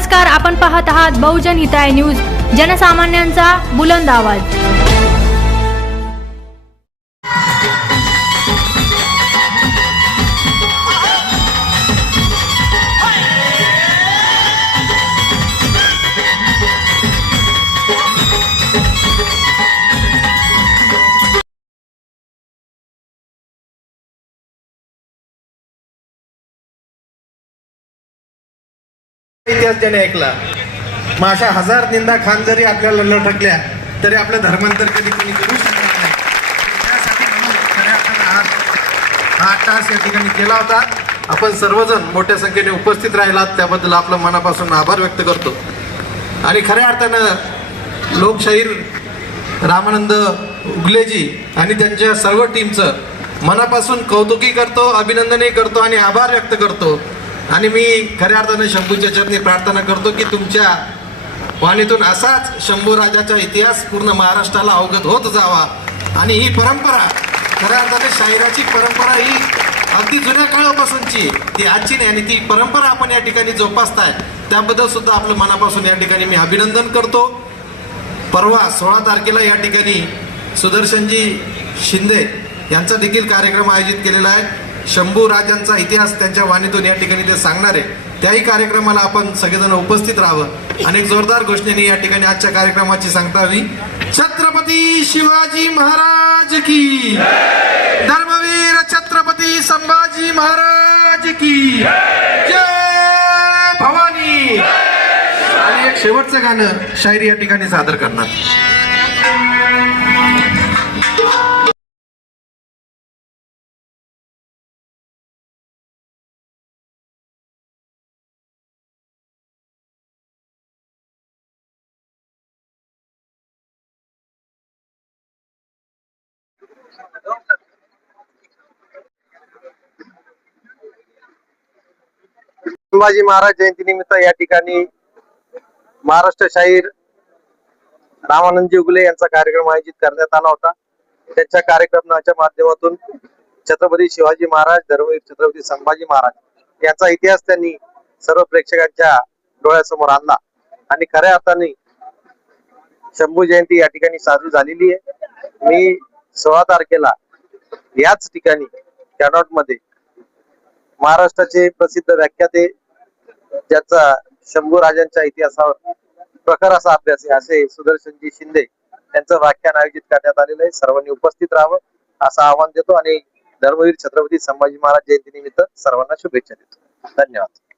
नमस्कार, आपण पाहत आहात बहुजन हिताय न्यूज, जनसामान्यांचा बुलंद आवाज। इतिहास ज्याने ऐकला, मग अशा हजार निंदा खान जरी आपल्याला लटकल्या तरी आपलं धर्मांतर कधी कोणी करू शकणार नाही। त्यासाठी म्हणून खऱ्या अर्थानं हा तास या ठिकाणी केला होता। आपण सर्वजण मोठ्या संख्येने उपस्थित राहिलात त्याबद्दल आपलं मनापासून आभार व्यक्त करतो। आणि खऱ्या अर्थानं लोकशाहीर रामानंद उगलेजी आणि त्यांच्या सर्व टीमचं मनापासून कौतुकी करतो, अभिनंदनही करतो आणि आभार व्यक्त करतो। आणि मी खऱ्या अर्थाने शंभूच्या चरणी प्रार्थना करतो की तुमच्या वाणीतून असाच शंभू राजाचा इतिहास पूर्ण महाराष्ट्राला अवगत होत जावा। आणि ही परंपरा खऱ्या अर्थाने शाहिराची परंपरा ही अगदी जुन्या काळापासूनची, ती आजची नाही आणि ती परंपरा आपण या ठिकाणी जोपासताय त्याबद्दल सुद्धा आपलं मनापासून या ठिकाणी मी अभिनंदन करतो। परवा 16 तारखेला या ठिकाणी सुदर्शनजी शिंदे यांचा देखील कार्यक्रम आयोजित केलेला आहे। शंभू राजांचा इतिहास त्यांच्या वाणीतून या ठिकाणी ते सांगणार आहे। त्याही कार्यक्रमाला आपण सगळेजण उपस्थित राहावं। अनेक जोरदार घोषणेने या ठिकाणी आजच्या कार्यक्रमाची सांगता हवी। छत्रपती शिवाजी महाराज की, धर्मवीर छत्रपती संभाजी महाराज की जय भवानी। आणि एक शेवटचं गाणं शायरी या ठिकाणी सादर करणार। संभाजी महाराज जयंतीनिमित्त या ठिकाणी महाराष्ट्र शाहीर रामानंदजी उगले यांचा कार्यक्रम आयोजित करण्यात आला होता। त्यांच्या कार्यक्रमाच्या माध्यमातून छत्रपती शिवाजी महाराज, धर्मवीर छत्रपती संभाजी महाराज यांचा इतिहास त्यांनी सर्व प्रेक्षकांच्या डोळ्यासमोर आणला। आणि खऱ्या अर्थाने शंभू जयंती या ठिकाणी साजरी झालेली आहे। मी 16 तारखेला याच ठिकाणी कॅनॉट मध्ये महाराष्ट्राचे प्रसिद्ध व्याख्याते ज्याचा शंभू राजांच्या इतिहासावर प्रखर असा अभ्यास आहे असे सुदर्शनजी शिंदे यांचं व्याख्यान आयोजित करण्यात आलेलं आहे। सर्वांनी उपस्थित राहावं असं आवाहन देतो आणि धर्मवीर छत्रपती संभाजी महाराज जयंती निमित्त सर्वांना शुभेच्छा देतो। धन्यवाद।